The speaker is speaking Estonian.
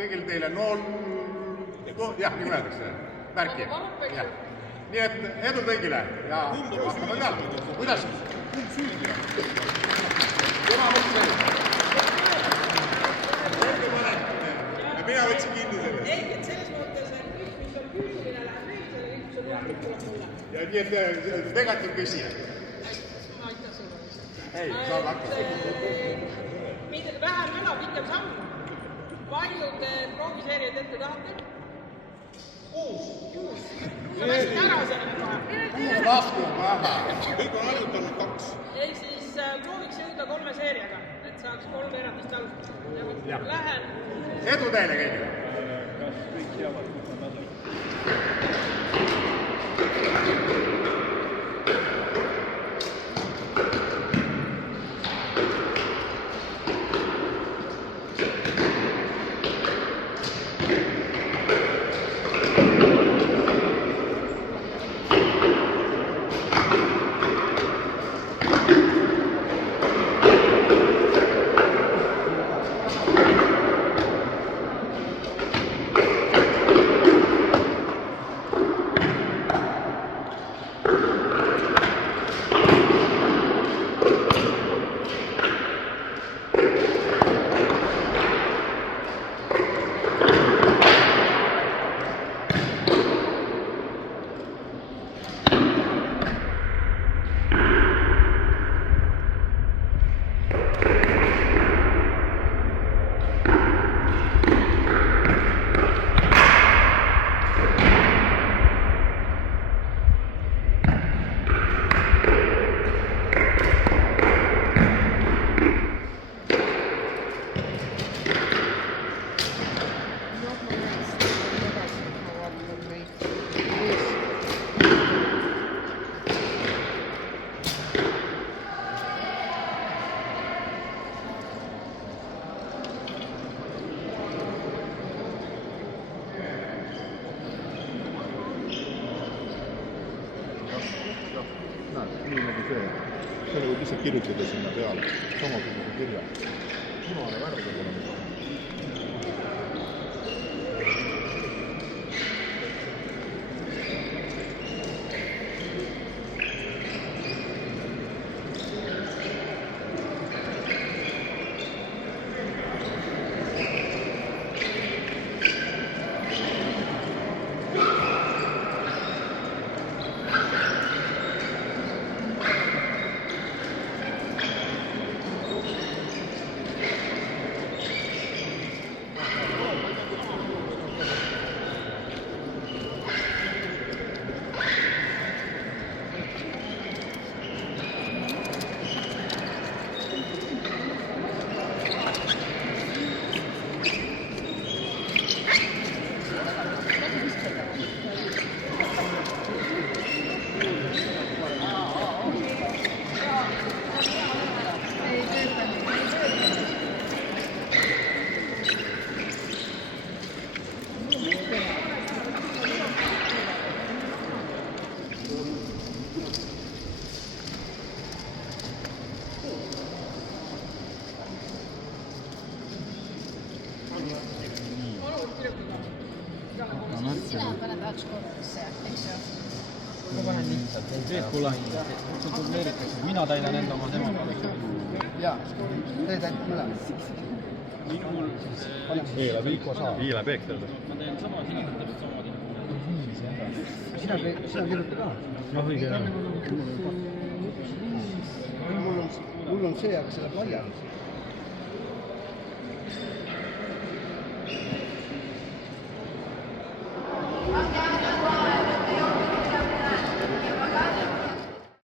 kõigil teile nool, jah, nii öeldakse, märki. Nii et edu kõigile ja hakkame peale. Kuidas? Tema mõttes ei. Selge mõned. Ja mina võtsin kinni sellest. Ei, et selles mõttes, et kõik, mis on küüsuline läheb meil, selle kõik, mis on numbrid tuleb mulle. Ja nii et negativ küsija. Ma aitan sulle. Ei, saab hakka. Vähem vena, pikem samm. Paljud prooviseeriad ette tahate? 6. Sa läksid ära selle kohe. 6 lasku on vähe. Kõik on arvutanud 2. Ei, siis prooviks jõuda 3 seeriaga, et saaks 3 erandist alustada. Lähen. Edu teile kõigile. Kas kõik teavad, kus on tasa? Nii nagu see. Selle võib lihtsalt kirjutada sinna peale. Samasuguse kirja. Punane värvida pole midagi. Ma panen lihtsalt, teed kullahinda, see dubleeritakse, mina täidan enda oma tema peale. Jaa, te täidate mõlemad. Minul Eela Vilko saab. Iile Peekselda. Ma teen sama, siin on täpselt sama. Sina kirjuta ka? Noh, õige jah. Mul on see, aga see läheb laiali.